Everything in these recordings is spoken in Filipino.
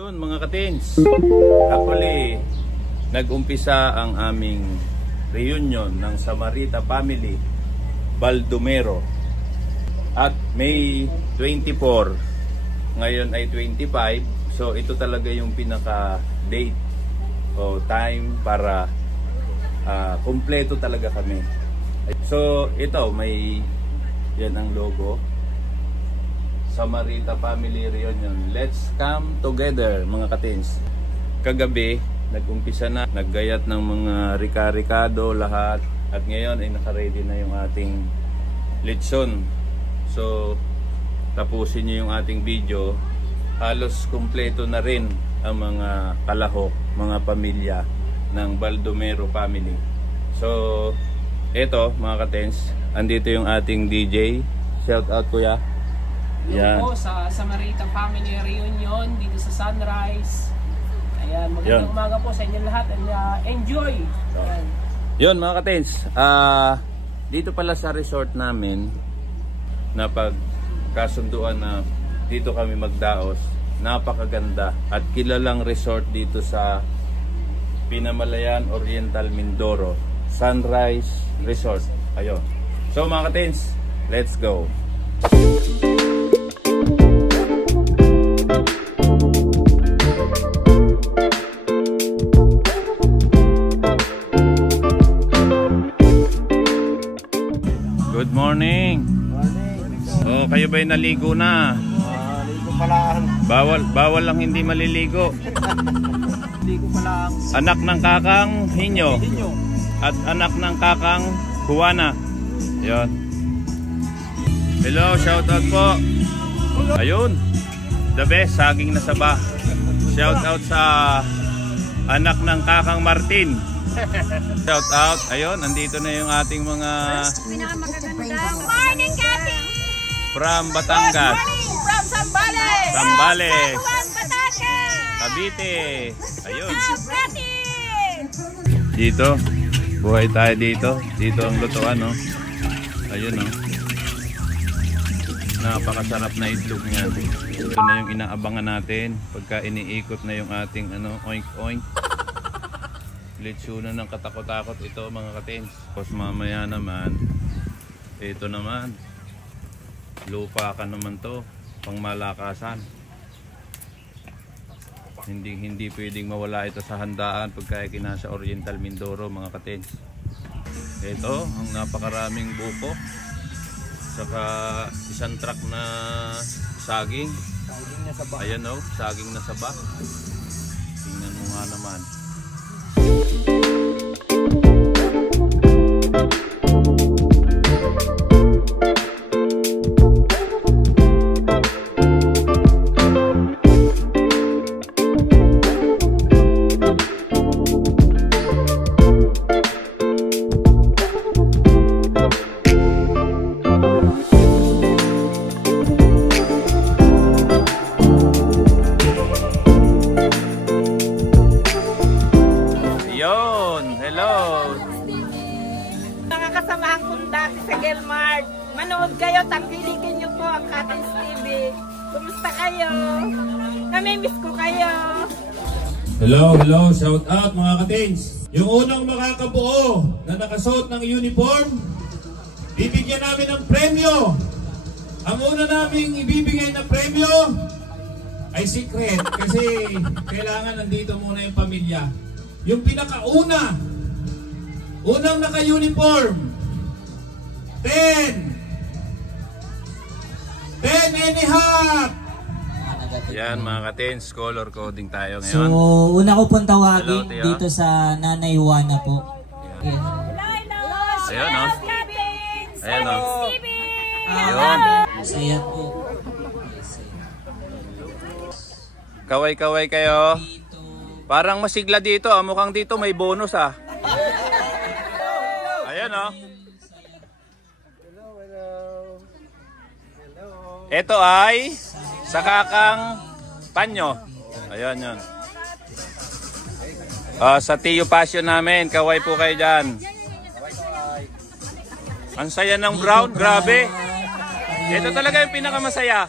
Ayun mga katins, actually nag-umpisa ang aming reunion ng Samarita Family Baldomero at May 24, ngayon ay 25. So ito talaga yung pinaka date o time para kumpleto talaga kami. So ito may yan ang logo, Samarita Family Reunion. Let's come together mga katins. Kagabi nag-umpisa na, naggayat ng mga rika-rikado lahat at ngayon ay naka-ready na yung ating lechon. So tapusin niyo yung ating video, halos kumpleto na rin ang mga kalahok, mga pamilya ng Baldomero family. So eto mga katins, andito yung ating DJ. Shout out kuya. Yan po sa Samarita Family Reunion dito sa Sunrise. Ayan, magandang umaga po sa inyo lahat and enjoy. Ayan. Yun mga katins, dito pala sa resort namin na pagkasunduan na dito kami magdaos. Napakaganda at kilalang resort dito sa Pinamalayan Oriental Mindoro, Sunrise Resort. Ayun. So mga katins, let's go. Good morning. Oh, kayo ba'y naligo na? Ligo pa lang. Bawal lang hindi maliligo. Ligo pa lang. Anak ng kakang Hinyo at anak ng kakang Juana. Yon. Hello, shout out po. Ayun. The best, saging na saba. Shout out sa anak ng kakang Martin. Shout out. Ayun, andito na yung ating mga Morning, Kathy! from Batangas. From Zambales! Zambales. Batangas! Cavite. Ayun. Kathy! Dito. Buhay tayo dito. Dito ang lutuan, no? Ayun, no? Napakasarap na itlog niya. Ito na yung inaabangan natin pagka iniikot na yung ating oink oink. Lechonan ng katakot-takot ito mga katins. Tapos mamaya naman, ito naman, lupa ka naman to, pang malakasan. Hindi pwedeng mawala ito sa handaan pagka kinasa Oriental Mindoro mga katins. Ito ang napakaraming buko, saka isang truck na saging. Ayan o, saging na saba. Tingnan mo nga naman. Kasamahan kong dati sa Gelmart. Manood kayo, tangkilikin nyo po ang Katins TV. Kumusta kayo? Namimiss ko kayo. Hello, shout out mga katins. Yung unang makakabuo na nakasuot ng uniform, bibigyan namin ng premyo. Ang una naming ibibigay na premyo ay secret kasi kailangan nandito muna yung pamilya. Yung pinakauna, unang naka-uniform, 10 and a half. Yan mga katins, color coding tayo ngayon. So, una ko pong tawagin dito sa Nanay Juana po. Ayan. Ayan o. Ayan o. Ayan. Saya po. Kaway-kaway kayo. Parang masigla dito ah. Mukhang dito may bonus ah. Ayan o. Ito ay sa kakang Panyo. Ayan yun. Sa Tio Passion namin. Kaway po kayo dyan. Ang saya ng brown. Grabe. Ito talaga yung pinakamasaya.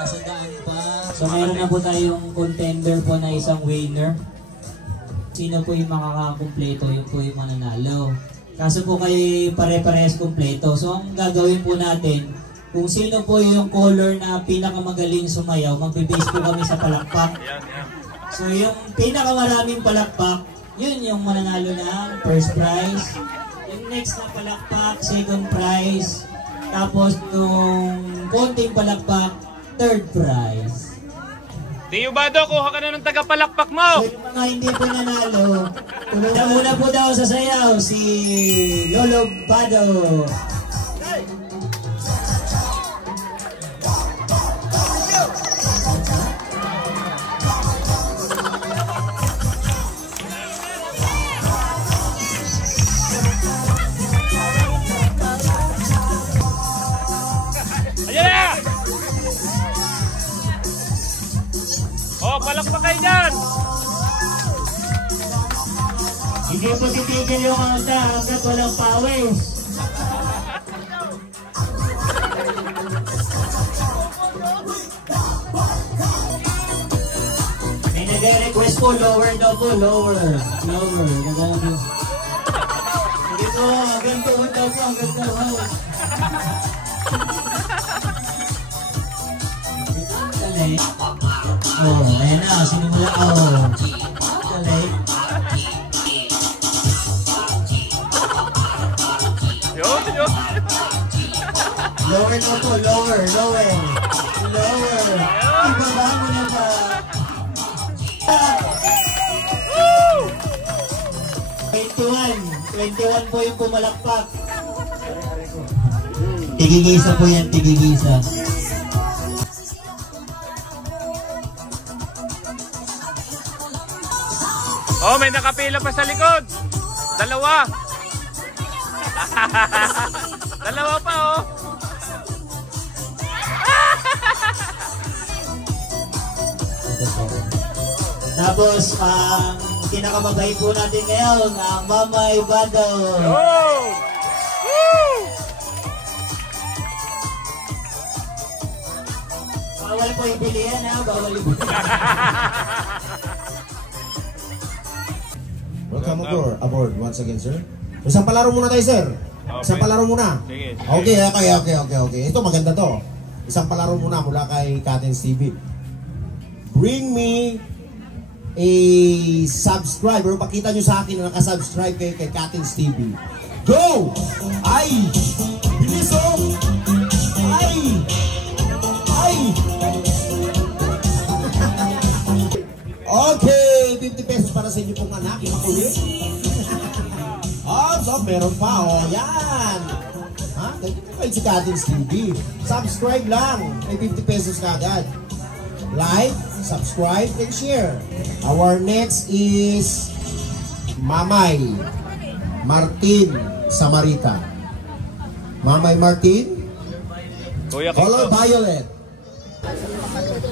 Nasa daan pa. So meron na po tayong contender po na isang winner. Sino po yung makakakumpleto, yun po yung mananalo. Kaso po kayo pare-parehas kumpleto. So ang gagawin po natin, kung sino po yung caller na pinakamagaling sumayaw, magbe-base po kami sa palakpak. So yung pinakamaraming palakpak, yun yung mananalo ng first prize. Yung next na palakpak, second prize. Tapos nung konting palakpak, third prize. Tio Bado, kuha ka na ng tagapalakpak mo! So yung mga hindi po nanalo, una po daw sa sayaw si Lolo Bado. Ayan na! Oh, palakpak kayo dyan! Hindi po titigil yung kanta hanggat walang pawis. May nag-request po, lower daw po, lower. Lower, nagano po. Hindi po, hanggang tuhod daw po, hanggang tuhod. Kalay. Oh, ayan na, sinimula. Oh, kalay. Yun. Lower na po, lower. Ibaba mo na ba? 21 po yung pumalakpak. Tigigisa po yan, tigigisa. Oh, may nakapila pa sa likod. Dalawa. Dalawa pa, oh. Tapos, ang pinakamabait po natin ngayon, ang Mamay Bado. Oh! Woo! Bawal po ibili yan, ha? Bawal ibili. Welcome aboard once again, sir. Isang palaro muna tayo, sir. Isang palaro muna. Sige. Okay. Ito maganda to. Isang palaro muna mula kay Katins TV. Bring me a subscriber. Pakita nyo sa akin na nakasubscribe kay Katins TV. Go! Ay! Bilis, oh! Ay! Okay, 50 pesos para sa inyo pong anak, makulit. So meron pa, oh, yan. Ha? Ganyan po kayo si Katins TV. Subscribe lang, may 50 pesos kagad. Like, subscribe, and share. Our next is Mamay Martin Samarita. Mamay Martin, Kuya color Kiko. violet.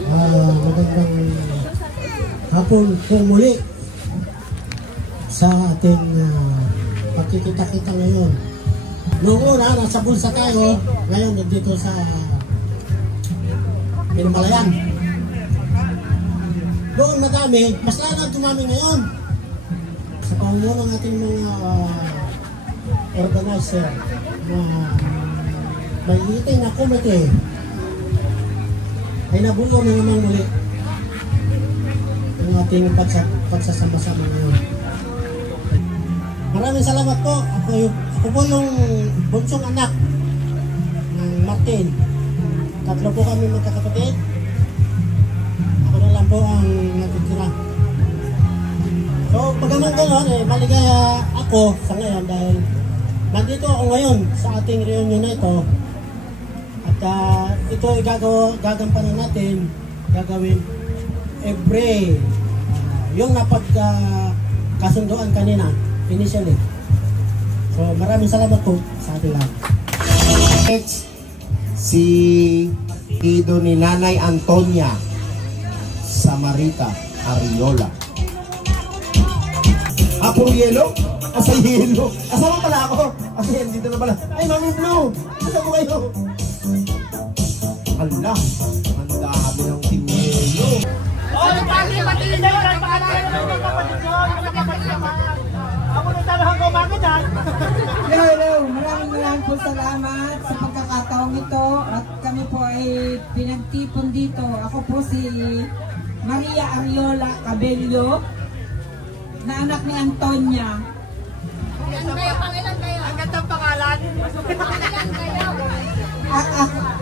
Magandang hapon po muli sa ating pagkikita-kita ngayon. Noong una, nasa bulsa tayo, ngayon nandito sa Pinamalayan. Doon madami, mas lalo dumami ngayon sa pamumuno ng ating mga organizer na may itin na komite ay nabuo na naman muli ang ating pagsasama-sama ngayon. Maraming salamat po. Ako po yung bunsong anak ng Martin. Tatlo po kami magkakapatid. Ako na lang po ang natitira. So, pagkaman gano'n, maligaya ako sa ngayon dahil nandito ako ngayon sa ating reunion na ito. At ito ay gagampanan natin, gagawin every yung napagkasunduan kanina, initially. So maraming salamat po sa ating lahat. Next, si ido ni Nanay Antonia Samarita Ariola. Puro yelo? Asa yelo? Asama pala ako? Kasi dito na pala. Ay, Mami Blue! Ano mo kayo? Hala, ang dami ng team yelo. Hello. Maraming po salamat sa pagkakataong ito at kami po ay pinagtipon dito. Ako po si Maria Ariola Cabello na anak ni Antonia. Pangilan kayo? Ang gandang pangalan. Pangilan kayo?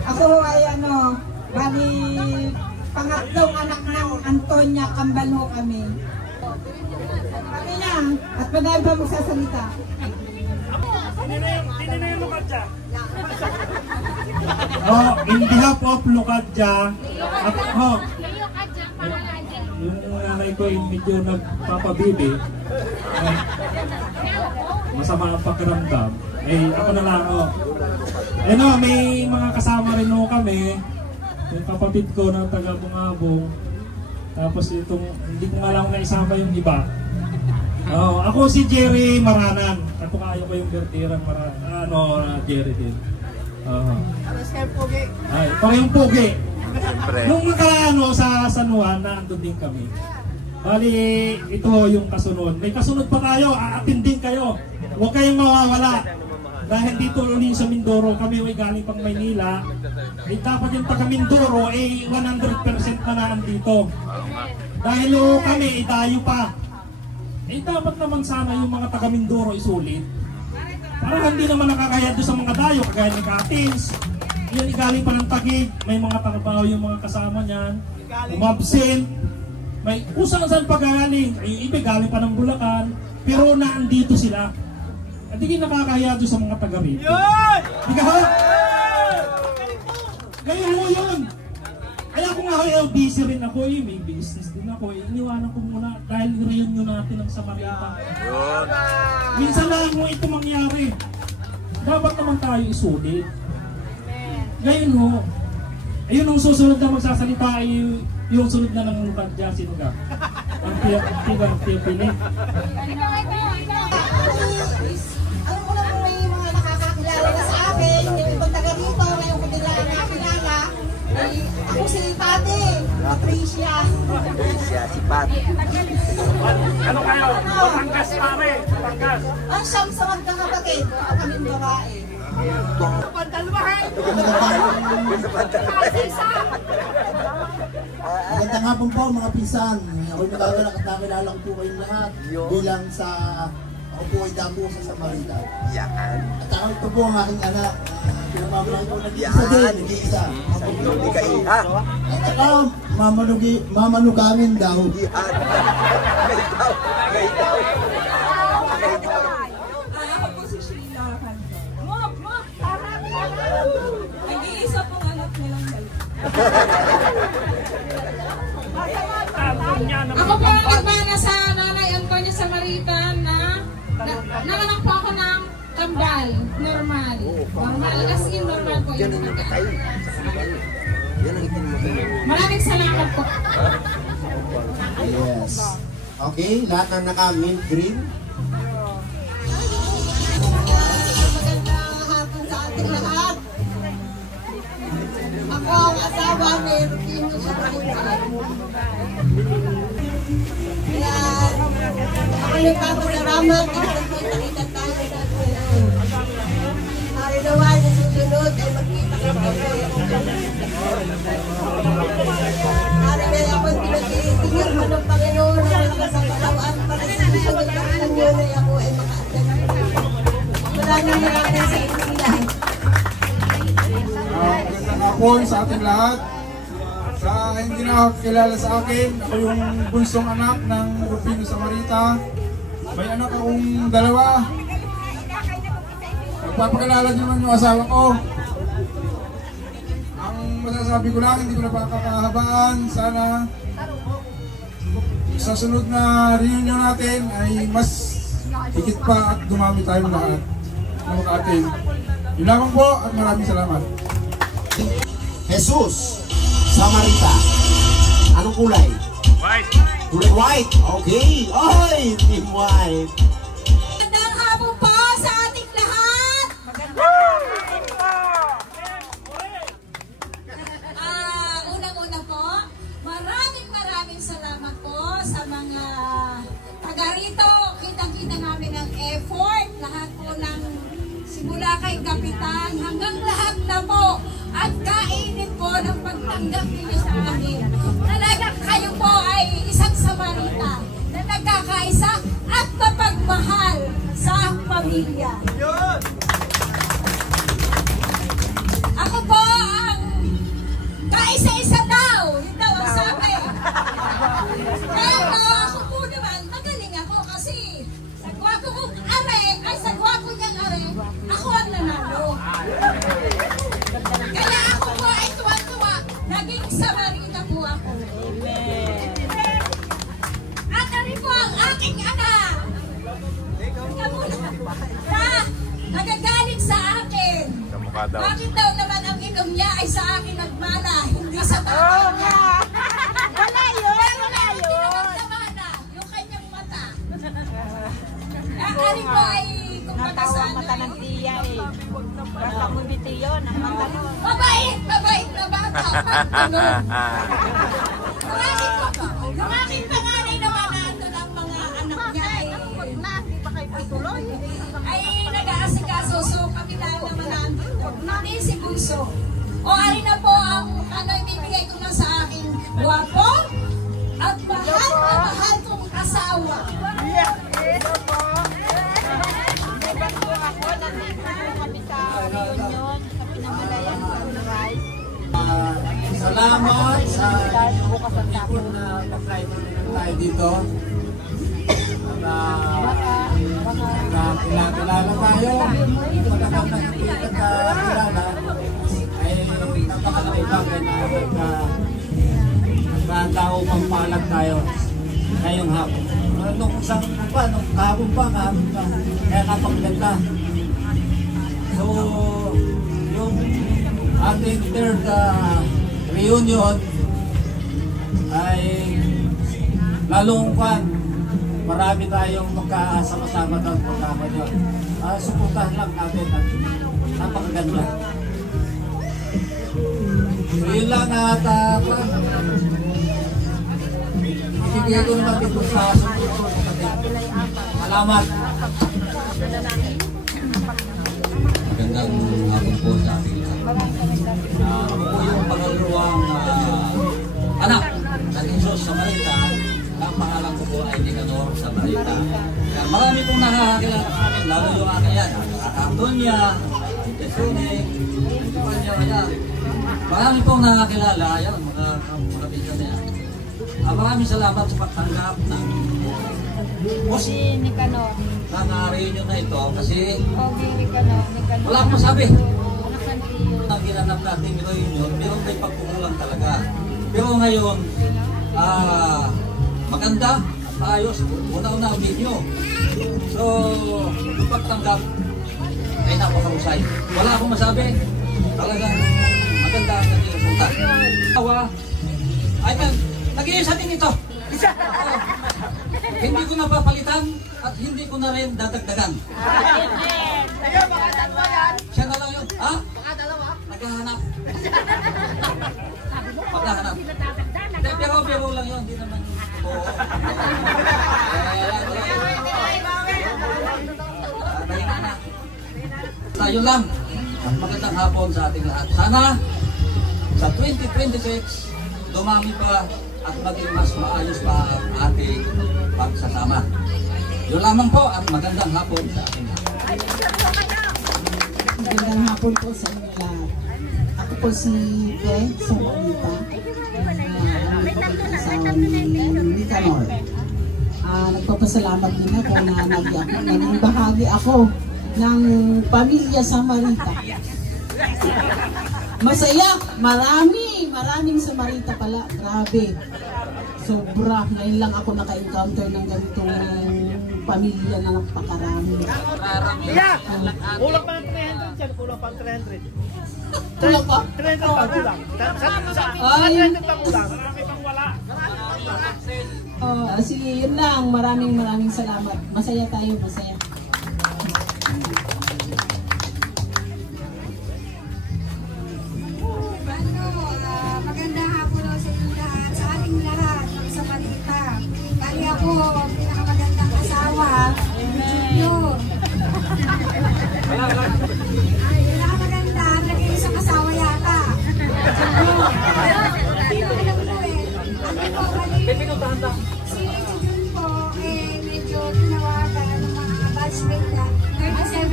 Ako ay bali pangatlong anak ng Antonia Cambalho kami. Kami na at madami pa magsasalita. In behalf of Lucadja, yung nanay ko yung medyo nagpapabibi, masama ang pakiramdam, ako na lang may mga kasama rin kami, yung kapatid ko na taga Bungabong, tapos itong, hindi ko nga lang naisama yung iba. Ako si Jerry Maranan, katukayo ko yung Bertirang Jerry din. Parehong pogi. Nung sa San Juan, naandun din kami. Bali, ito yung kasunod. May kasunod pa tayo, aatin din kayo. Huwag kayong mawawala. Dahil dito ulit sa Mindoro, kami ay galing pang Maynila. Dapat yung taga Mindoro 100% na naandito. Dahil kami dayo pa. Dapat naman sana yung mga taga Mindoro isulit. Para hindi naman nakakaya doon sa mga dayo, kagaya ni Katins. Yun, igaling pa ng Taguig, may mga trabaho yung mga kasama niyan, umabsent, may usang-saan pa galing, yung iba galing pa ng Bulacan, pero naandito sila. At hindi nakakaya doon sa mga taga rito. Di ka ha? Ngayon mo yun. Kaya kung ako busy rin ako, may business din ako, iniwanan ko muna dahil reunion natin ng Samarita. Minsan lang mo ito mangyari. Dapat naman tayo isulit. Ngayon ayun ang susunod na magsasalita ay yung sunod na ng Lucadja, sino ka? Ang pili. Alam ko lang may mga nakakakilala na sa akin, yung ibang taga rito, ngayon ko nila nakakilala. Ako si Pati, Patricia. Si Pati. Ano kayo? Batangas pare, Batangas. Ang siyam sa magkakapatid, kaming babae. Magandang hapon po mga pinsan. Ako'y nagagalak at nakilala ko po kayong lahat bilang ako po ay damo sa Samarita. At ito po ang aking anak. Pinamamalang ko nag-iisa din, nag-iisa. At saka mamanugamin daw. Ako po si Sheila. Nag-iisa pong anak nilang Ako po ang nagmana sa Nanay Antonia Samarita na nanganak po ako ng kambal, normal. Normal, as in normal po yun. Maraming salamat po. Yes. Okay, lahat ng naka-mint green. Magandang hapon sa ating lahat. Ako ang asawa ni Rufino Samarita. Kaya ako nagpapasalamat at nagkita-kita tayo sa atin. Hari naman sa susunod ay magkita ka tayo. Hari na ako pinag-iitingan ko ng Panginoon na nakasapalawaan para sa susunod na Panginoon ay ako ay makaatag. Maraming sa inyong lahat. Magandang hapon sa ating lahat. Sa hindi nakakilala sa akin, ako yung bunsong anak ng Rufino Samarita. May anak akong dalawa. Magpapakilala din naman yung asawa ko. Ang masasabi ko lang, hindi ko na pakakahabaan. Sana sa sunod na reunion natin ay mas higit pa at dumami tayong lahat na makaatin. Yun lamang po at maraming salamat. Jesus Samarita. Anong kulay? White. Kulay white. Okay. Ay, team white. Magandang hapon po sa ating lahat. Unang-una po, maraming barangay kapitan, hanggang lahat na po at kainit po ng pagtanggap ninyo sa amin. Talagang kayo po ay isang Samarita na nagkakaisa at mapagmahal sa pamilya. Ako po ang kaisa-isa daw. Yun daw ang sabi. Pero ako po naman, magaling ako kasi sa gwapo kong are, ay sa gwapo niyang are, ako ang nanalo. Kaya ako po ay tuwa-tuwa, naging Samarita po ako. At ari po ang aking anak. Na nagagalit sa akin. Bakit daw naman ang inom niya ay sa akin nagmana, hindi sa tatay niya? Wala yun, wala yun. Yung kanyang mata. Ang ari ko ay kung matasaan mata ng tiya eh. Basta mo biti yun, ang mata nun. Mabait na bata. Yung aking panganay naman nandun ang mga anak niya ay nag-aasikaso. So kami dahil naman nandun. Hindi si Bunso. O ari na po ang ibibigay ko na sa aking guwapo at mahal kong asawa. Ito po. Nandito ako, nandito kami sa reunion, sa Pinamalayan Sunrise. Salamat sa ipon na mag-flight tayo dito. Kilala tayo. Pagkakam na hindi nagkakilala ay napakalaki bagay na nagkatao pampalag tayo ngayong hapon. Nung isang pa, nung kahapon pa, kaya napakaganda. So, yung ating third reunion ay lalong marami tayong magkasama-sama ng programa nyo. Suportahan lang natin at napakaganda. So yun lang at ibigay ko naman dito sa support natin. Salamat! Magandang hapon po sa ating lahat. Ako po yung pangalawang anak ng Jesus Samarita. Ang pangalan ko po ay Nicanor Samarita. Marami pong nakakakilala sa amin, lalo yung aking yan. Antonia, Tesone, marami pong nakakilala. Yan, mga pinsan na yan. Maraming salamat sa pagtanggap ng Nicanor. Ng reunion na ito kasi Nicanor. wala akong masabi. Ang ginanap natin yung reunion, meron may pagkumulang talaga. Pero ngayon, maganda at maayos. Una-una ang video. So, yung pagtanggap ay napakahusay. Wala akong masabi. Talagang maganda ang naging resulta. Ay, nag-iisa din ito. Hindi ko napapalitan at hindi ko na rin dadagdagan. Siya na lang yun. Ha? Naghahanap. Maghahanap. Pero lang yun. Hindi naman. Tayo lang. Magandang hapon sa ating lahat. Sana sa 2026 dumami pa at maging mas maayos pa ang ating pagsasama. Yun lamang po at magandang hapon sa ating lahat. Magandang hapon po sa inyo lahat. Ako po si Samarita. Sa Nicanor. Nagpapasalamat din ako na naging bahagi ako ng pamilya Samarita. Masaya, maraming Samarita pala, grabe. Sobra, ngayon lang ako naka-encounter ng ganitong pamilya na napakarami. Kulang pa ng 300 dyan, kulang pa ng 300. Kulang pa? 300 pa kulang. Sa 300 pa kulang, marami pang wala. Yun lang, maraming salamat. Masaya tayo, masaya. Magandang hapon sa inyong lahat, sa ating lahat, ng Samarita. Bali ako, pinakamagandang asawa, Junior.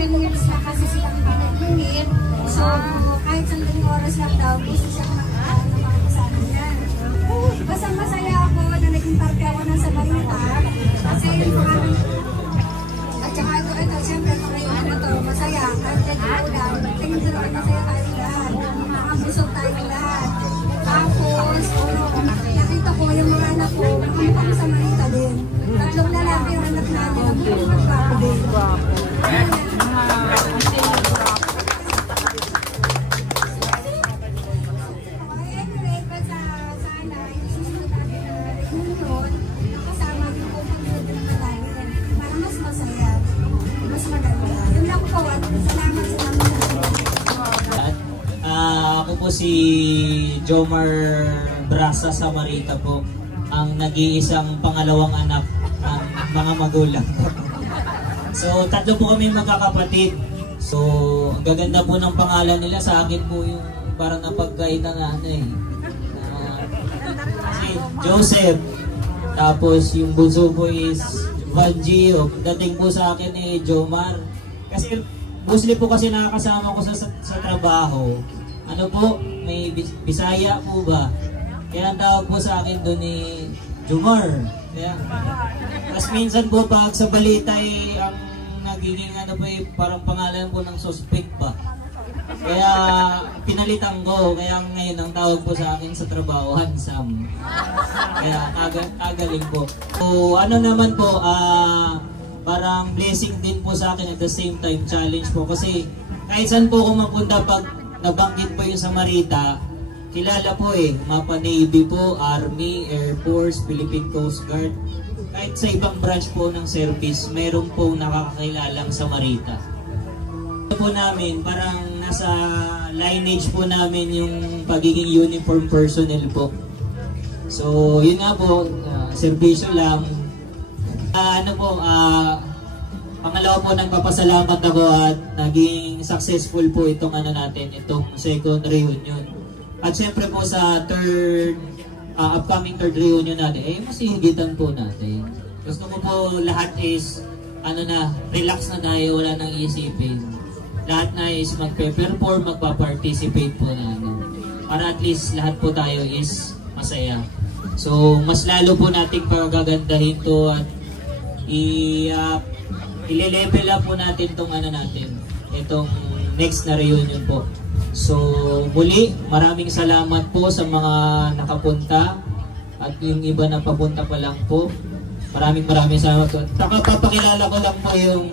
minutes na kasi silang pinag-limit. So, kahit sandaling oras lang daw, gusto siyang makakasama yan. Basta masaya ako na naging parte ako ng Samarita. Kasi yung mga... At saka ito, siyempre, ito kayo na to, masaya. Kahit dyan ulam, tingin sila kayo masaya tayo lahat. Nakabusog tayo lahat. Tapos, nakita ko yung mga anak ko, nakakita sa Samarita din. Tatlong lalaki yung anak namin, ang magpapo din. Anyway, basta sana, yung susunod natin na reunion, kasama yung pupunod ng malalim para mas masaya, mas maganda. Yun lang po, at salamat sa namin. Ako po si Jomar Brasa Samarita po, ang nag-iisang pangalawang anak ng mga magulang. So, tatlo po kami magkakapatid. So, ang gaganda po ng pangalan nila. Sa akin po yung parang napagkaitan na ano eh. Si Joseph. Tapos yung bunso po is Van Gio. Dating po sa akin eh Jomar. Kasi mostly po kasi nakakasama ko sa trabaho. Ano po, may Bisaya po ba? Kaya ang tawag po sa akin doon ni Jomar. Kaya, tapos minsan po pag sa balita eh, ang nagiging ano po eh, parang pangalan po ng suspect ba. Kaya pinalitan ko, kaya ngayon ang tawag po sa akin sa trabaho, Hansam. Kaya kagaling po. So ano naman po, parang blessing din po sa akin at the same time challenge po. Kasi kahit saan po ako mapunta pag nabanggit po yung Samarita, kilala po eh, Mapa Navy po, Army, Air Force, Philippine Coast Guard. Kahit sa ibang branch po ng service, mayroon po nakakakilalang Samarita. Ito po namin, parang nasa lineage po namin yung pagiging uniform personnel po. So, yun nga po, servisyo lang. Pangalawa po, nagpapasalamat ako at naging successful po itong itong second reunion. At syempre po sa upcoming third reunion natin, mas hihigitan po natin. Gusto ko po lahat is, relax na tayo, wala nang iisipin. Lahat na is magpe-perform, magpa-participate po na para at least lahat po tayo is masaya. So, mas lalo po nating pagagandahin to at i-level up po natin itong itong next na reunion po. So, muli, maraming salamat po sa mga nakapunta at yung iba na papunta pa lang po. Maraming salamat po. Papakilala ko lang po yung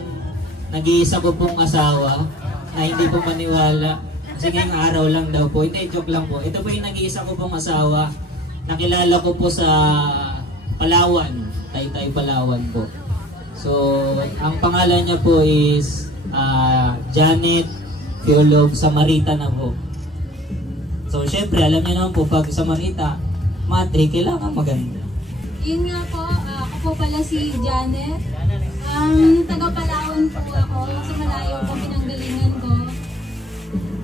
nag-iisa ko pong asawa na hindi po maniwala. Kasi ngayong araw lang daw po. Hindi, joke lang po. Ito po yung nag-iisa ko pong asawa. Nakilala ko po sa Palawan. Taytay, Palawan po. So, ang pangalan niya po is Janet Theolog Samarita na po. So, syempre, alam niyo naman po, pag Samarita, matre, kailangan maganda. Yun nga po, ako po pala si Janet. Taga Palawan po ako, sa malayo po pinanggalingan ko.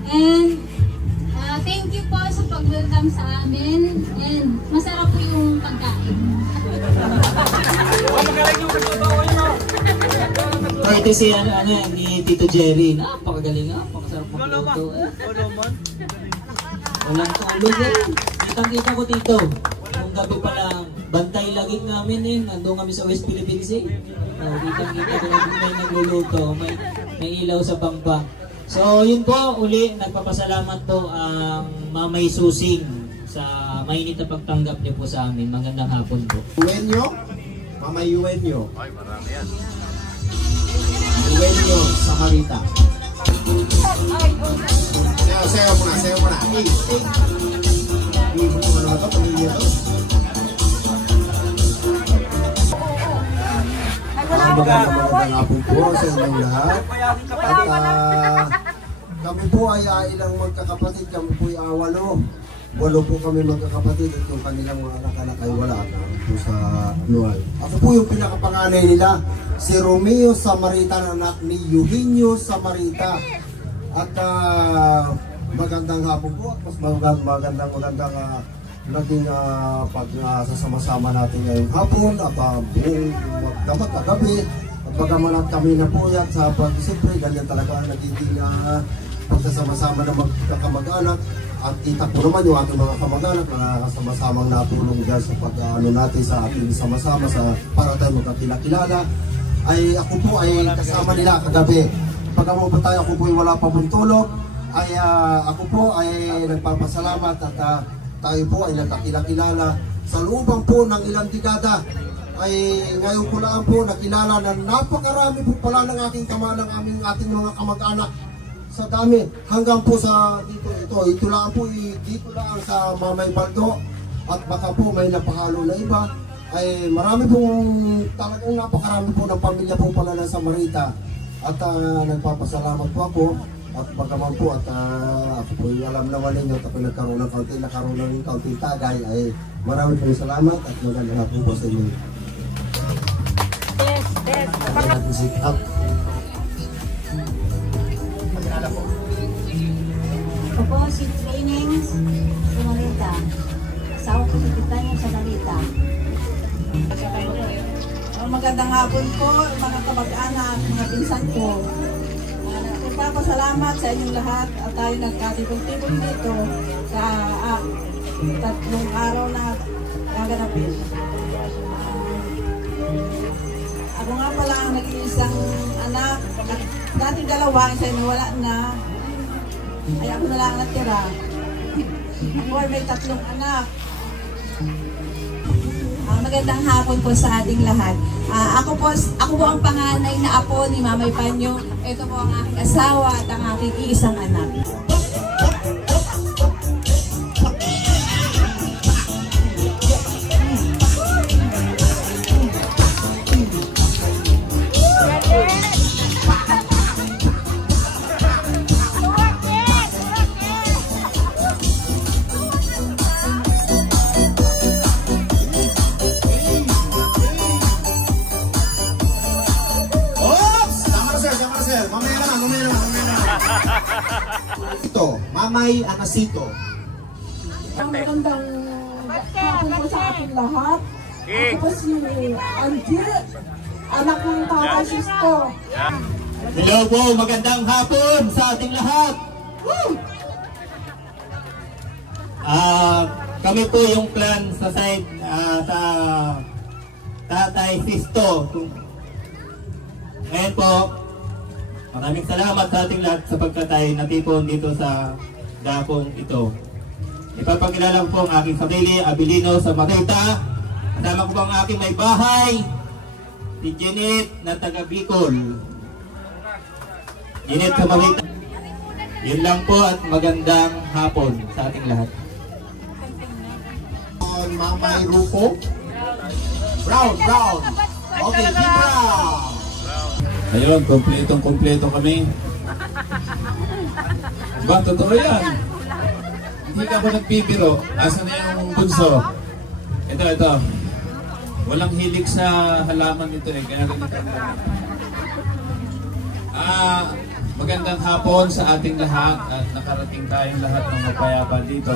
And, thank you po sa pag-welcome sa amin. And, masarap po yung pagkain. Courtesy ni Tito Jerry. Napakagaling, napakasarap magluto. Walang tulog eh. Kitang-kita ko Tito. Nung gabi pa lang, bantay laging namin eh. Nandun kami sa West Philippines eh. Kitang-kita ko may nagluluto. May ilaw sa bangka. So yun po, uli, nagpapasalamat po ang Mamay Susing sa mainit na pagtanggap niyo po sa amin. Magandang hapon po. Uwenyo? Mamay Uwenyo. Ay, marami yan. Uwenyo, Samarita. Sayo mo na. Ano ba ito? Pamilya ito? Magandang hapon po sa inyong lahat. At kami po ay ilang magkakapatid. Kami po ay walo po kami magkakapatid at yung kanilang mga anak-anak ay wala po sa Noel. Ako po yung pinakapanganay nila, si Romeo Samarita, anak ni Eugenio Samarita. At magandang hapon po at mas magandang naging pagsasama-sama natin ngayong hapon at buong dapat na gabi. At Pagkamanat kami na puyat sa siyempre ganyan talaga ang nagiging pagsasama-sama ng magkakamag-anak. At kita po naman yung ating mga kamag-anak na sama-samang natulong dyan sa pag-ano natin sa ating sama-sama para tayo magkakilala. Ay ako po ay kasama nila kagabi. Pagkamang tayo ako po ay wala pa pong tulog. Ay ako po ay nagpapasalamat at tayo po ay nagkakilala sa lubang po ng ilang dekada. Ay ngayon ko lang po nakilala na napakarami po pala ng ating ating mga kamag-anak sa dami hanggang po sa ito lang po dito lang sa Mamay Baldo at baka po may napahalo na iba ay marami pong talagang napakarami po ng pamilya po pala ng Samarita at nagpapasalamat po ako at bagaman po at ako po alam naman ninyo at ako nagkaroon ng kaunting tagay ay marami pong salamat at magandang hapon po sa inyo. Ako po si Trainings Samarita. Asawa ko si Titanya Samarita. Magandang hapon po mga kamag-anak, mga pinsan ko. Nagpapasalamat sa inyong lahat at tayo nagkatipon-tipon dito sa 3 araw na gaganapin. Ako nga pala ang nag-iisang anak. Dating 2, isa na wala na. Ay ako na lang natira. Ako ay may 3 anak. Magandang hapon po sa ating lahat. Ako po ang panganay na apo ni Mamay Panyo. Ito po ang aking asawa at ang aking iisang anak. Mamay Anasito. Magandang hapon po sa ating lahat. Ako po si Angie, anak ng Tatay Sisto. Hello po, magandang hapon sa ating lahat. Kami po yung clan sa side sa Tatay Sisto. Ngayon po, maraming salamat sa ating lahat sapagkat tayo natipon dito sa dapong ito. Ipapakilala ko po ang aking family, Abilino Samarita. Kasama ko po ang aking may bahay, si Janet na taga Bicol. Janet Samarita. Yun lang po at magandang hapon sa ating lahat. Mamay Rupo. Brown. Okay, Brown. Ayun, kompletong-kompleto kami. Ba, totoo yan. Hindi ka ba nagpipiro? Asan na yung bunso? Ito. Walang hilig sa halaman ito eh. Kaya ganito. Magandang hapon sa ating lahat at nakarating tayong lahat ng mapayapa dito.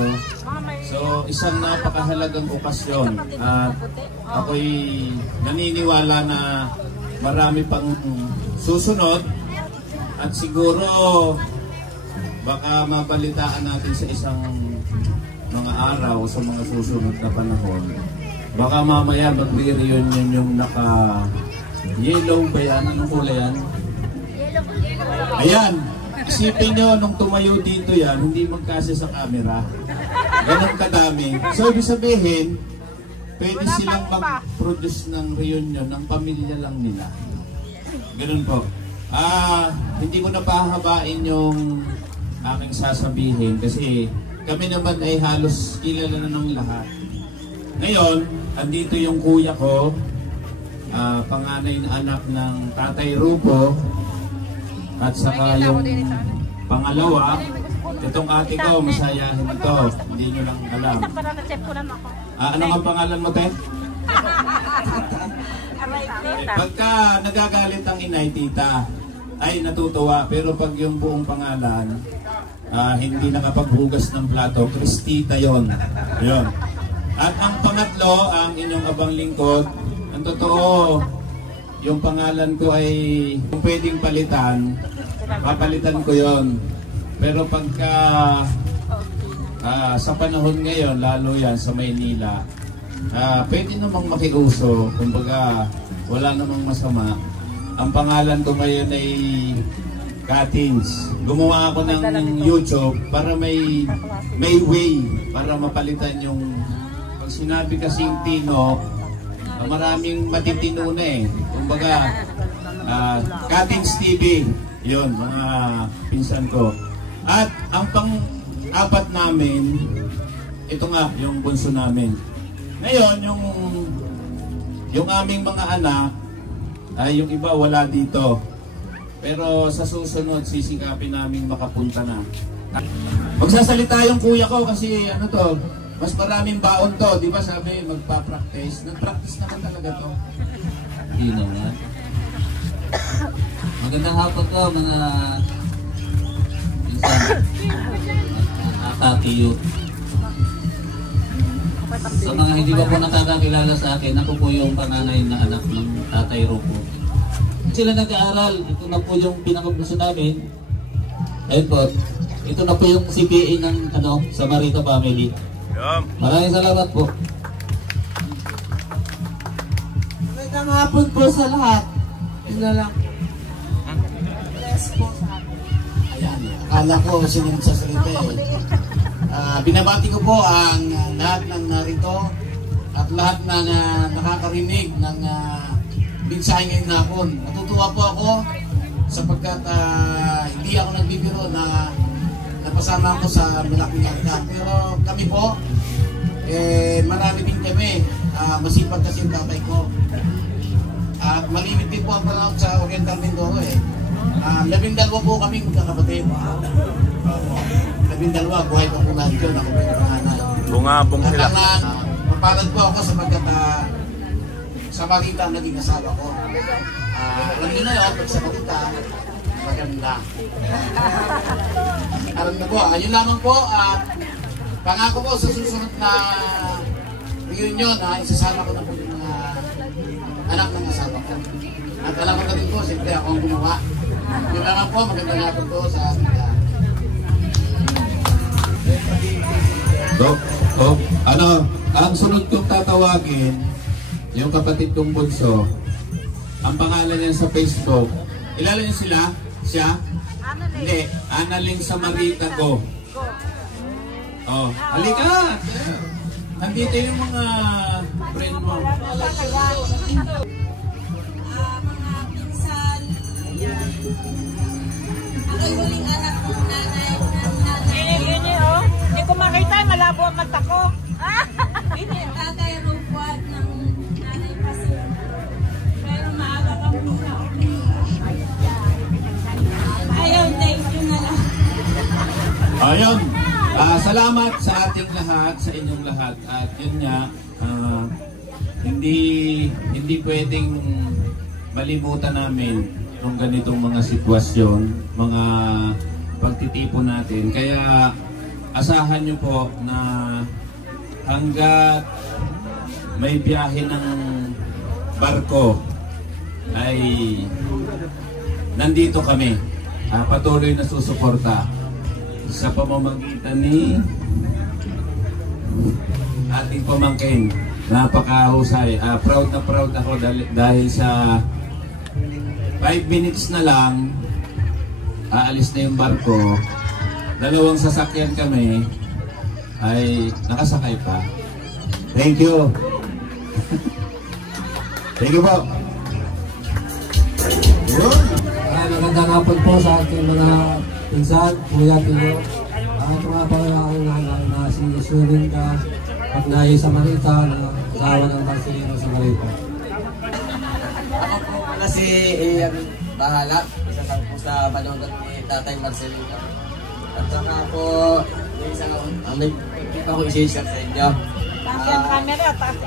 So, isang napakahalagang okasyon at ako'y naniniwala na marami pang susunod at siguro baka mabalitaan natin sa isang mga araw sa mga susunod na panahon. Baka mamaya mag-reunion yung naka-yellow ba yan? Anong kulay yan? Ayan, isipin nyo nung tumayo dito yan, hindi magkasya sa camera. Ganun kadami. So ibig sabihin, pwede silang mag-produce ng reunion ng pamilya lang nila. Ganun po. Hindi ko na pahabain yung aking sasabihin kasi kami naman ay halos kilala na ng lahat. Ngayon, andito yung kuya ko, panganay na anak ng Tatay Rupo at saka yung pangalawa, itong ate ko, masayahin ito. Hindi nyo lang alam. Ano ang pangalan mo, te? Pagka nagagalit ang inay, tita, ay natutuwa. Pero pag yung buong pangalan, hindi nakapaghugas ng plato, Kristita yon. At ang pangatlo, ang inyong abang lingkod, ang totoo, yung pangalan ko ay kung pwedeng palitan, papalitan ko yon. Pero pagka sa panahon ngayon, lalo yan sa Maynila, pwede namang makiuso, kumbaga wala namang masama. Ang pangalan ko ngayon ay Katins. Gumawa ako ng YouTube para may way para mapalitan yung pag sinabi kasing Tino, maraming matitino na eh. Kumbaga Katins TV, yun mga pinsan ko. At ang pang-apat namin, ito nga yung bunso namin. Ngayon yung aming mga anak ay yung iba wala dito. Pero sa susunod sisikapin namin makapunta na. Magsasalita yung kuya ko kasi ano to, mas maraming baon to, di ba sabi magpa-practice. Nag-practice naman talaga to. Hindi naman. Magandang hapon ko mga pinsan. Nakatiyo. Sa mga hindi pa po nakakakilala sa akin, ako po yung panganay na anak ng Tatay Rocco. Sila nag-aaral. Ito na po yung pinakabuso namin. Ayun po. Ito na po yung CPA ng Samarita Family. Maraming salamat po. Magandang hapon po sa lahat. Yun na lang. Bless po sa akin. Ayan, akala ko sinunod sa salita eh. Binabati ko po ang lahat ng narito at lahat ng nakakarinig ng mensahe ngayong hapon. Natutuwa po ako sapagkat hindi ako nagbibiro na napasama ako sa malaking handa. Pero kami po, marami din kami. Masipag kasi yung tatay ko. At malimit din po ang panahon sa Oriental Mindoro eh. 12 po kami magkakapatid. 12, buhay pa po natin yun. Ako po yung panganay. Bungabong sila. Mapalad po ako sapagkat sa Marita ang naging asawa ko. Alam nyo na yun, pag sa Marita, maganda. Alam na po, yun lamang po. Pangako po sa susunod na reunion, isasama ko na po yung mga anak ng asawa ko. At alam ko na rin po, siyempre ako ang gumawa. Yun lamang po, magandang hapon po sa ating Dok, ang sunod kong tatawagin, yung kapatid kong bunso, ang pangalan niya sa Facebook, ilala niyo sila? Siya? Hindi, Annalyn Samarita Go. Oh, halika! Nandito yung mga friend mo. Mga pinsan, ako'y huling anak ng nanay. Ini, oh. Hindi ko makita, malabo ang mata ko. Ini, tatay Rupwat ng nanay kasi. Pero maaga kang muna. Ayaw, thank you na lang. Ayun. Salamat sa ating lahat, sa inyong lahat. At yun nga, hindi pwedeng malimutan namin ng ganitong mga sitwasyon, mga pagtitipon natin. Kaya asahan nyo po na hanggat may biyahe ng barko ay nandito kami. Patuloy na susuporta sa pamamagitan ni ating pamangkin. Napakahusay. Proud na proud ako dahil sa 5 minutes na lang aalis na yung barko. 2 sasakyan kami ay nakasakay pa. Thank you. Thank you po. Magandang hapon po sa ating mga pinsan, Kuya Tino. Ito nga po ang nanay na si Sulinda Pagnay Samarita, na asawa ng Marcelino Samarita. Ako po pala si Ian Bahala, isa lang po sa manonood ni Tatay Marcelino. At saka po, isang ako isi-share sa inyo.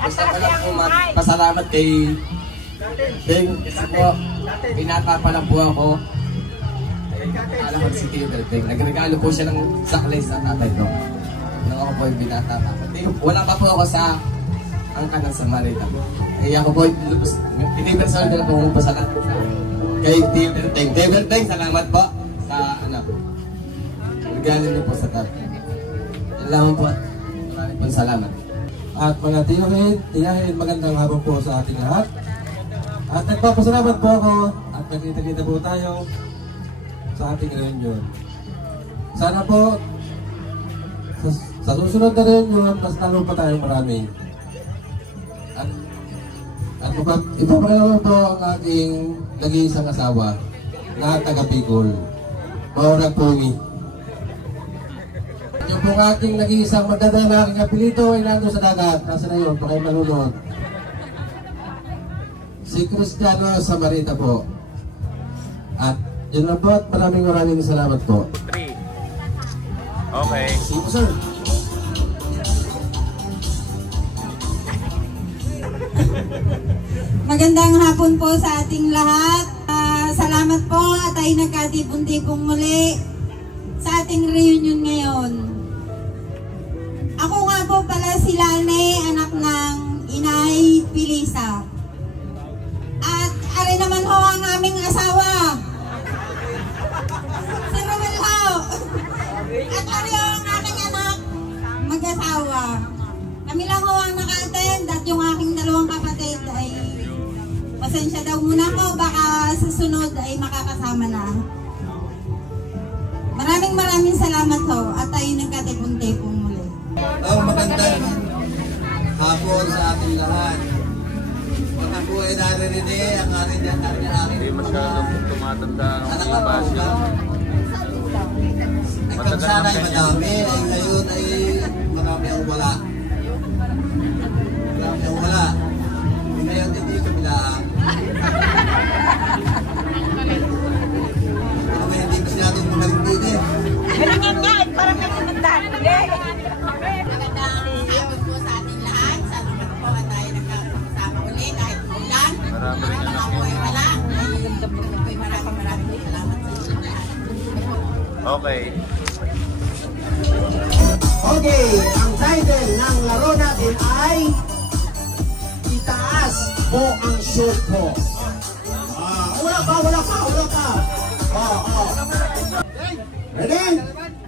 Gusto ko lang po magpasalamat kay Beng, kasi po, pinata pa lang po ako. Alam ko si Tio Beng, nagregalo po siya ng saklay sa tatay ko. Nung ako po yung binata pa. Wala pa po ako sa ang kanang Samarita. Ay ako po, universal na po kung pasakat kay Tiberteng, salamat po sa anak. Regalo niyo po sa tat. Salamat po at maraming po salamat. At mga tiyahin, magandang hapon po sa ating lahat. At nagpapasalamat po ako at nagkita-kita po tayo sa ating reunion. Sana po sa susunod na reunion, mas lalo pa tayong marami. At ipapakilala po ang aking nag-iisang asawa na taga-Bicol, Maurag Pungi. Yung pong aking nag-iisang magdadala na aking apelito ay nandun sa dagat. Nasa na yun, pa kayo malunod. Si Cristiano Samarita po. At yun lang po at maraming salamat po. 3. Okay. Sige po, sir. Magandang hapon po sa ating lahat. Salamat po at ay nagkatipon-tipong muli sa ating reunion ngayon. Ako nga po pala si Lane, anak ng Inay Pilisa. At ari naman ho ang aming asawa, si Romel ho. At ari ho ang aking anak, mag-asawa. Kami lang ho ang naka-attend at yung aking dalawang kapatid ay pasensya daw muna po, baka sa sunod ay makakasama na. Maraming salamat ho at tayo nagkatipon-tipon muli. Magandang hapon sa ating lahat. Mga po ay naririnig ang aking Hindi masyadong tumatanda ang mga basyo. hanggang sana ay madami, ay ngayon ay marami ang wala. Marami ang wala. Ngayon hindi kami laang. Pero may hindi kasi natin magaling din eh. Malingin nga, parang may kumandaan. Magandang hapon po sa ating lahat. Sabi ko po at tayo nagkakasama ulit kahit ulan. Marami rin Mga po ay wala. Ay maraming salamat sa inyo lahat. Okay. Okay, ang title ng laro natin ay Itaas mo ang shirt ko. Wala pa. Ready?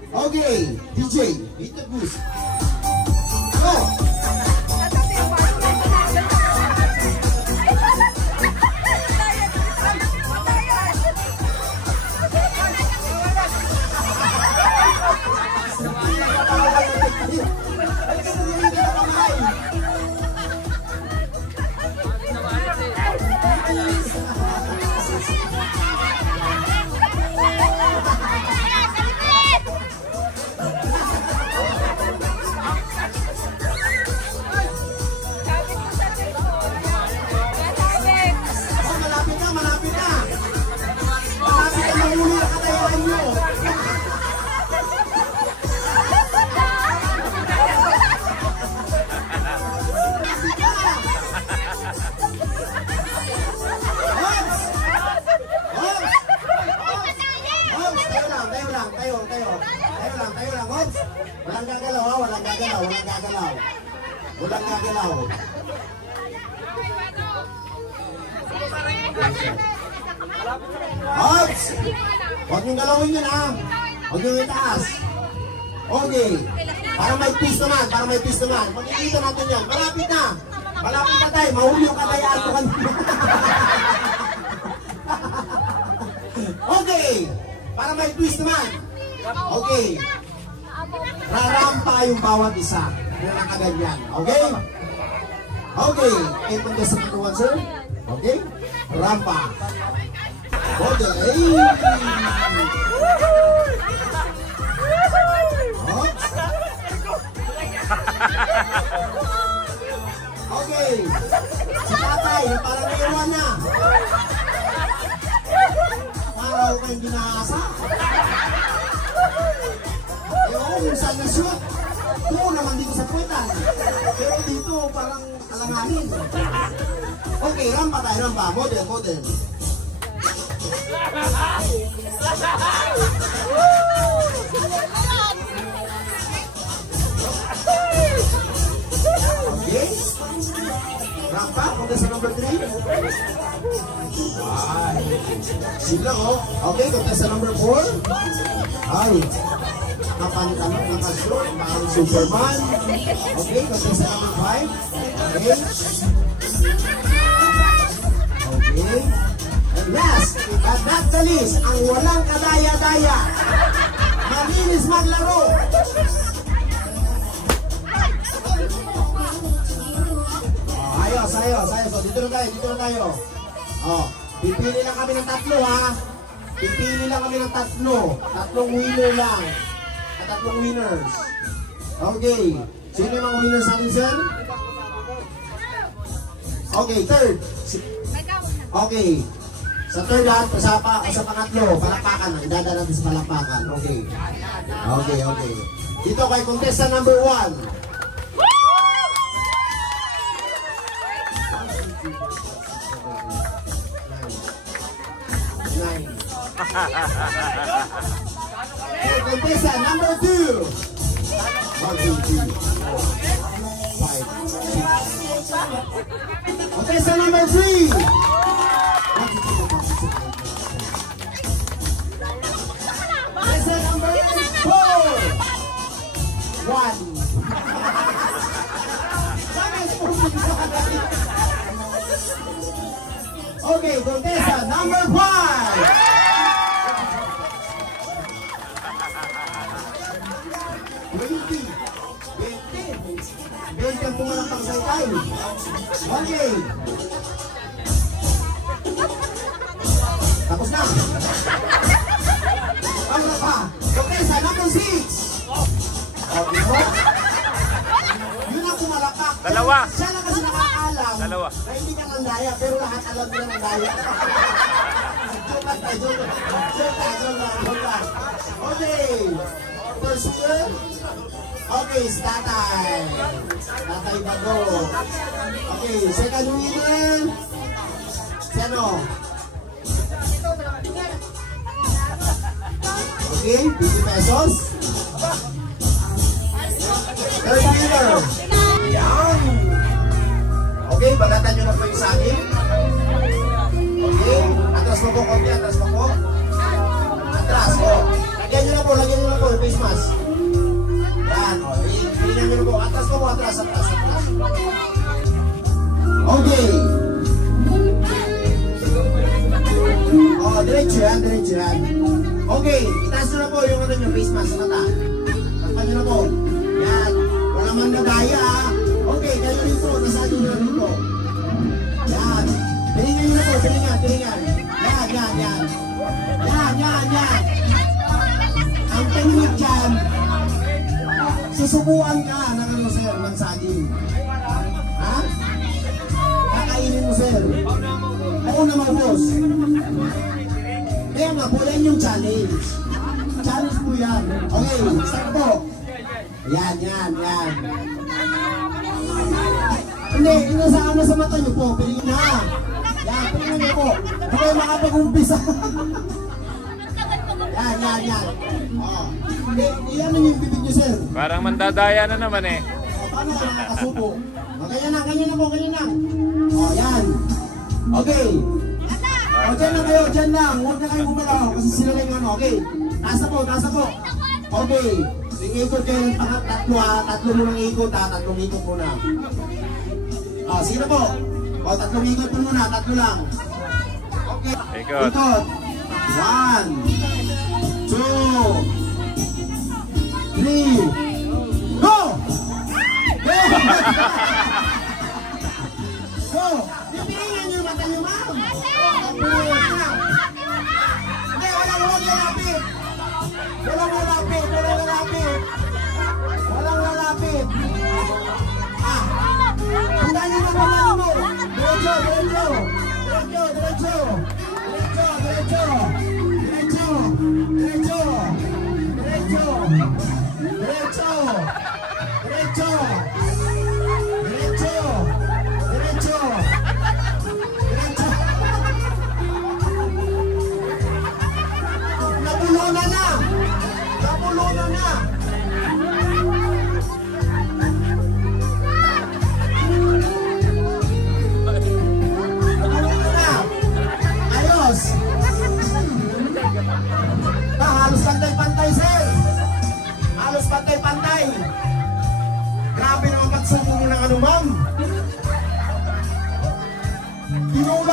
Okay, DJ, hit the boost. Go! Walang gagalaw. Hops! Huwag niyong galawin yun ha. Huwag niyong itaas. Okay. Para may twist naman. Magkikita natin yan. Malapit na tayo. Mahuli yung katayaan ko kanina. Okay. Para may twist naman. Okay. Rarampa yung bawat isa. Na nakaganyan. Okay? Okay. Ito na sa katuan, sir. Okay? Rampa. Okay. Okay. Si tatay, parang naiwan na. Parang may ginaasa. Yung saan na shoot. Oo naman dito sa puwetan. Pero dito parang alanganin. Okay, rampa tayo, rampa. Model. Okay. Rampa, contestant number 3. Sige lang, oh. Okay, contestant number 4. Ay, kapantanong ng kasyo, parang Superman. Okay, contestant number 5. Okay. Okay. And last, but not the least, ang walang kadaya-daya. Malinis maglaro. Ayos. So, dito na tayo. Oh, pipili lang kami ng 3, ha? Pipili lang kami ng 3. 3 winner lang. At 3 winners. Okay. Sino yung mga winners natin, sir? Okay, third. Okay. Sa third at sa pangatlo, palakpakan. Idada natin sa palakpakan. Okay. Dito kay contestant number 1. Contestant number 2. 1, 2, 3, 4, 5, 6. Contestant number 3. Contestant number 4. 1. Okay, contestant number 5. 20 ang pumalang pagsaykay. Okay. Tapos na. Ano pa? Okay, sa number 6. Okay mo? Yun ang pumalakak. Dalawa. Siya lang kasi nakakaalam. Dalawa. Na hindi ka ng daya, pero lahat alam nila ng daya. Joke lang. Okay. First winner. Okay, si Tatay. Tatay Bago. Okay, second winner. Sino? Okay, 50 pesos. Third winner. Yan. Okay, bagatan nyo na po yung saging. Okay, atras mo po konti, atras mo po. Atras po. Lagyan nyo na po yung face mask. Yan, pilingan nyo na po. Atras po po, atras. Okay. Oh, diretso yan. Okay, itaas nyo na po yung face mask sa mata. Takpan nyo na po. Yan, wala man nadaya, ha. Okay, kayo rito, nasado nyo na rito. Yan, pilingan nyo na po, pilingan. Yan. Ang technique dyan, susubuan ka ng ano, sir, ng saging. Ha? Kakainin mo, sir. Oo naman, boss. Kaya nga po, yan yung challenge. Challenge po yan. Okay, start po. Yan. Hindi, inasaan na sa mata nyo po. Piling na. Yan, piling nyo po. Hindi kayo makapag-umpisa. Yan. Iyan na yung bibig nyo, sir. Parang mandadaya na naman eh. Paano ka nakakasubo? Ganyan na po. Yan. Okay. Dyan lang. Huwag na kayo gumalaw kasi sila lang yung ano. Okay. Taas na po. Okay. Ikot kayo ng tatlo munang ikot, ha. 3 ikot muna. Sino po? 3 ikot po muna. 3 lang. Okay. Ikot. 1, 2, 3, go! Go! Pipiliin nyo yung mata nyo, ma'am. Hindi, walang lalapit. Punta nyo na pala mo. Diretso.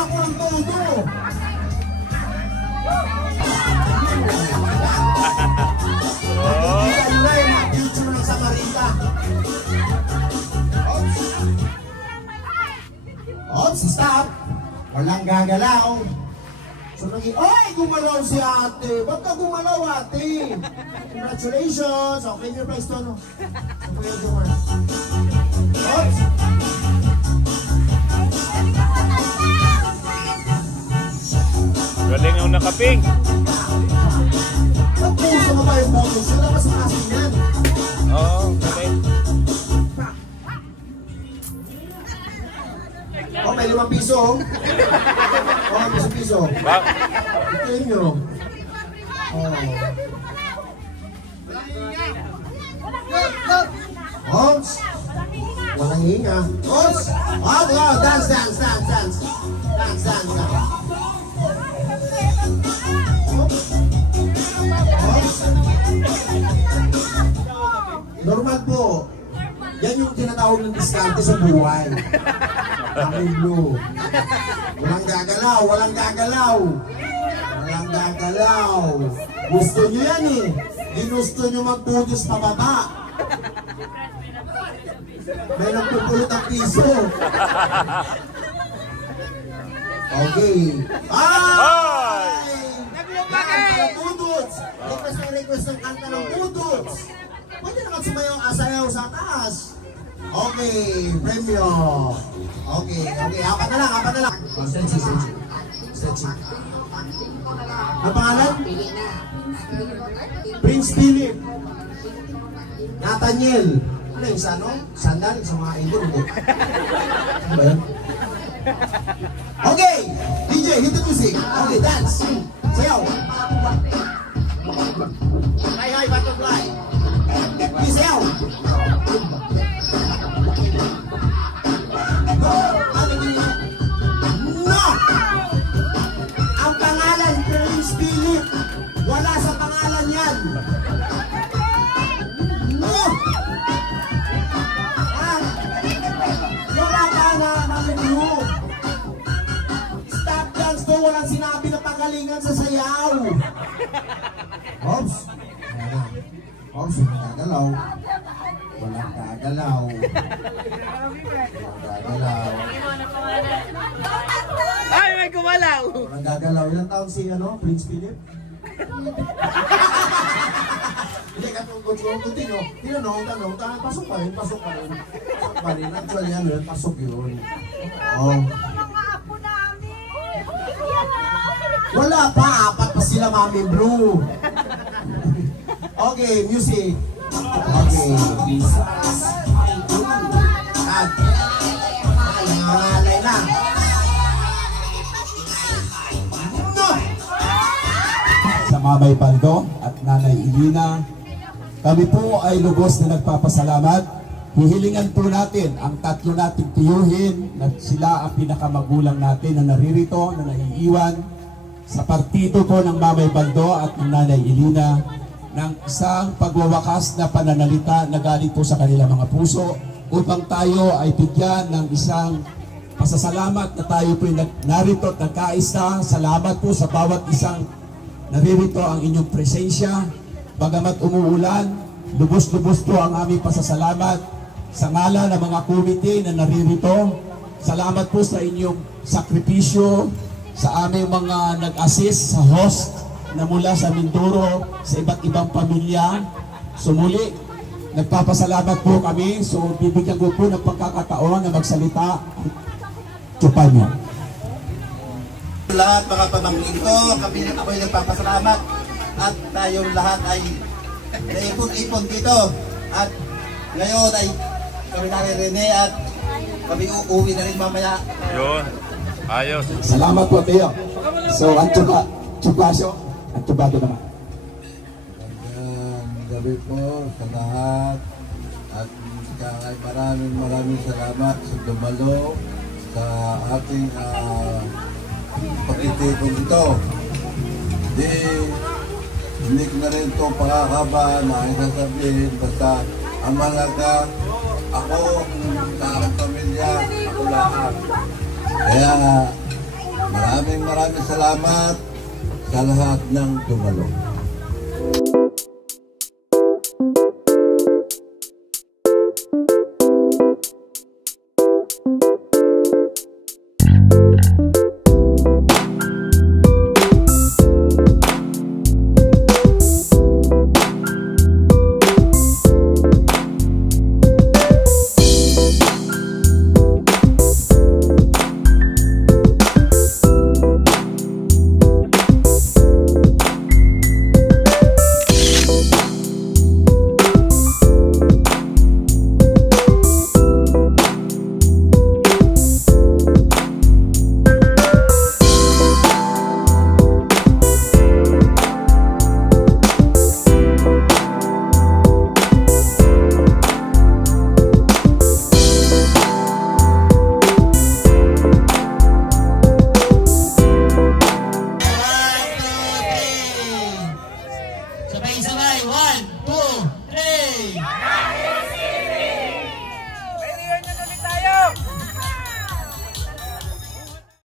Nakuha ko ang todo. Nakikita nyo na yung picture ng Samarita. Oops, stop. Walang gagalaw. So naging, ay, gumalaw si ate. Ba't ka gumalaw, ate? Congratulations. Okay, your prize to, no? Oops. Galing ang nakaping. Ang puso mo ba yung bonus? Wala ba sa asin yan? Oo, galing. Oh, may 5 piso. Oh, may piso. Ito nyo. Oh. Oops. Walang hinga. Oops. Oh, wow. Dance, dance, dance, dance. Dance, dance, dance. Oops. Oops. Normal po. Yan yung tinatawag ng diskarte sa buhay. Aking blue. Walang gagalaw, walang gagalaw. Walang gagalaw. Gusto nyo yan eh. Ginusto nyo magpudos pababa. May nagpupulot ang piso. Okay. Ay! Kanta ng pudots. Request ng kanta ng pudots. Pwede naman sumayaw asayaw sa taas. Okay, premyo. Okay, okay. Apat na lang. Stretching. Ang pangalan? Prince Philip. Nathaniel. Ano yung sa ano? Sandal sa mga idol. Ano ba yun? Okay, DJ, hit the music. Okay, dance. Sayaw. Hi, butterfly. Sayaw. No! Ang pangalan, Prince Philip. Wala sa pangalan yan. No! Wala ka na, Mami Blue. Stop dance ko, walang sinabi na pagalingan sa sayaw. Oops. Oops, walang gagalaw. Walang gagalaw. Ay, may kumalaw! Walang gagalaw. Ilang taon si Prince Philip? Hindi ka continue. Tinanong, pasok pa rin. Actually, pasok yun. Oh. Wala pa, 4 pa sila, Mami Blue. Okay, music. Okay. Nangalay na. Sa Mamay Baldo at Nanay Ilina, kami po ay lubos na nagpapasalamat. Hihilingan po natin ang 3 nating tiyuhin na sila ang pinakamagulang natin na naririto, na naiiwan sa partido po ng Mamay Baldo at ng Nanay Ilina ng isang pagwawakas na pananalita na galing po sa kanilang mga puso upang tayo ay bigyan ng isang pasasalamat na tayo po narito at nagkaisa. Salamat po sa bawat isang naririto ang inyong presensya. Bagamat umuulan, lubos-lubos po ang aming pasasalamat sa ngalan ng mga komite na naririto. Salamat po sa inyong sakripisyo, sa aming mga nag-assist sa host na mula sa Mindoro, sa iba't ibang pamilya. Sumuli, nagpapasalamat po kami. So, bibigyan ko po ng pagkakataon na magsalita. Chupanyo. Lahat mga pamangkin ko, kapilit ako yung nagpapasalamat at tayong lahat ay naipon-ipon dito. At ngayon ay kami narirene at kami uuwi na rin mamaya. Yun. Ayos. Salamat po, Teo. So, ang chupasyo, ang chupado naman. Magandang gabi po sa lahat. At maraming salamat sa dumalo sa ating pagtitipon dito. Hindi ko na rin ito pakakaba na ang sasabihin. Basta ang malaga, ako, sa aking pamilya, ako lahat. Kaya maraming salamat sa lahat ng dumalo.